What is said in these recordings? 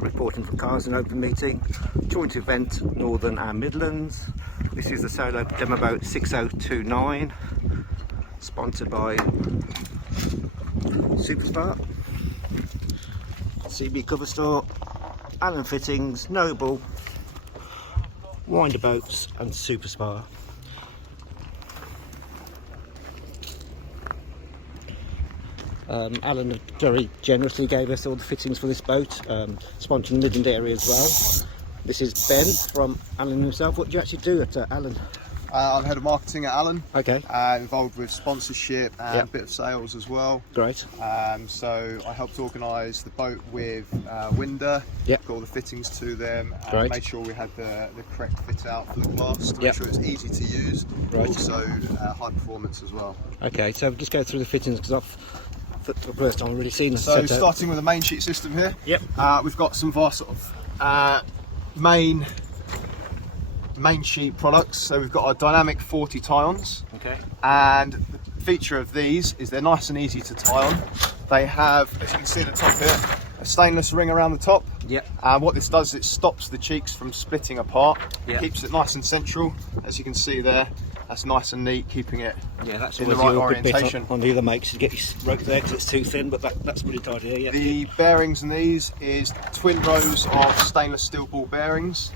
reporting from Cars and Open Meeting, joint event Northern and Midlands. This is the solo demo boat 6029, sponsored by Superstar, CB Cover Store, Allen Fittings, Noble, Winder Boats and Superstar. Alan very generously gave us all the fittings for this boat, sponsoring the Midland area as well. This is Ben from Alan himself. What do you actually do at Alan? I'm head of marketing at Alan. Okay. Involved with sponsorship and a bit of sales as well. Great. So I helped organise the boat with Winder, got all the fittings to them, and made sure we had the correct fit out for the class to make sure it's easy to use, but also high performance as well. Okay, so just go through the fittings because for the first time I've really seen this. So starting with the main sheet system here, we've got some of our sort of main sheet products. So we've got our dynamic 40 tie-ons, and the feature of these is they're nice and easy to tie on. They have, as you can see at the top here, a stainless ring around the top. And what this does is it stops the cheeks from splitting apart. Keeps it nice and central, as you can see there. That's nice and neat, keeping it that's in the right orientation. On the other makes you get your rope there because it's too thin, but that's pretty tight here. The bearings in these is twin rows of stainless steel ball bearings.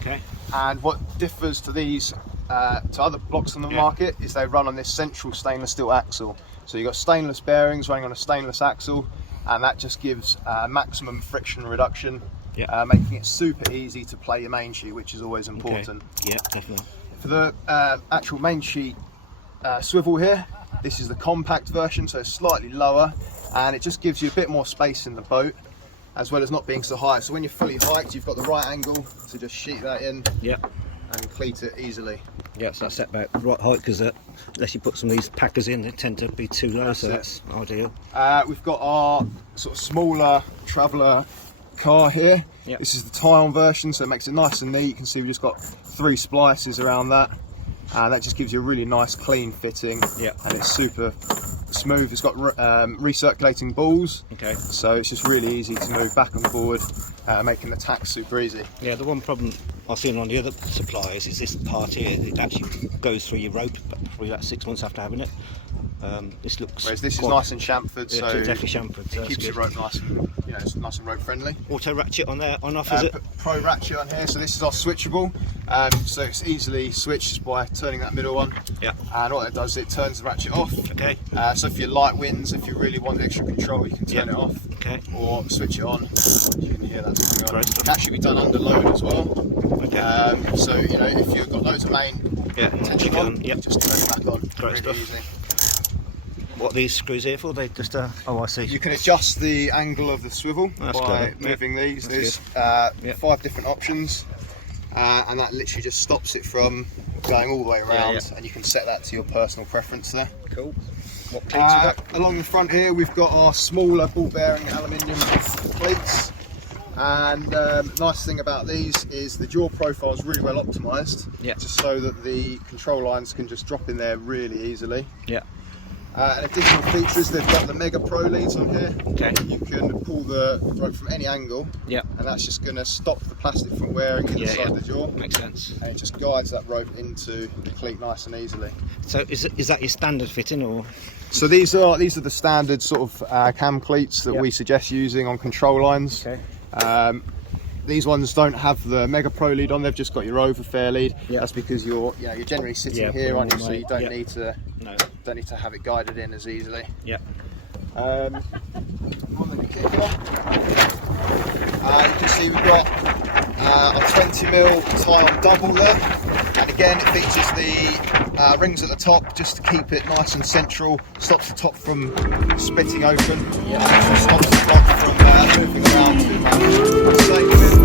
And what differs to these to other blocks on the market is they run on this central stainless steel axle. So you've got stainless bearings running on a stainless axle, and that just gives maximum friction reduction, making it super easy to play your main sheet, which is always important. Yeah, definitely. For the actual main sheet swivel here, this is the compact version, so it's slightly lower, and it just gives you a bit more space in the boat, as well as not being so high. So when you're fully hiked, you've got the right angle to just sheet that in and cleat it easily. So that's set about the right height, because unless you put some of these packers in, they tend to be too low, that's ideal. We've got our sort of smaller traveller car here. This is the tie-on version, so it makes it nice and neat. You can see we've just got 3 splices around that, and that just gives you a really nice clean fitting, and it's super smooth. It's got recirculating balls, so it's just really easy to move back and forward, making the tack super easy. The one problem I've seen on the other suppliers is this part here. It actually goes through your rope probably about 6 months after having it. This looks, whereas this is nice and chamfered, so exactly chamfered, so it keeps your rope nice and it's nice and rope friendly. Auto ratchet on there, on off, is it? Pro ratchet on here, so this is our switchable, so it's easily switched just by turning that middle one. And what it does, it turns the ratchet off. So if you light winds, if you really want extra control, you can turn it off. Or switch it on. You can hear that. It can actually be done under load as well. So if you've got loads of main tension on, just turn it back on. Really easy. What are these screws here for? They just oh, I see. You can adjust the angle of the swivel by moving these. There's 5 different options, and that literally just stops it from going all the way around, and you can set that to your personal preference there. Cool. What cleats you got? Along the front here, we've got our smaller ball bearing aluminium cleats. And the nice thing about these is the jaw profile is really well optimised, just so that the control lines can just drop in there really easily. And additional features, they've got the Mega Pro leads on here. You can pull the rope from any angle, and that's just going to stop the plastic from wearing inside the jaw. Makes sense. And it just guides that rope into the cleat nice and easily. So is that your standard fitting, or? So these are the standard sort of cam cleats that we suggest using on control lines. These ones don't have the Mega Pro lead on; they've just got your Overfair lead. That's because you're generally sitting here, aren't you? So you don't need to have it guided in as easily. On the kicker, you can see we've got a 20mm tie-on double there, and again it features the rings at the top just to keep it nice and central. Stops the top from splitting open, and stops the block from moving around too much. Same with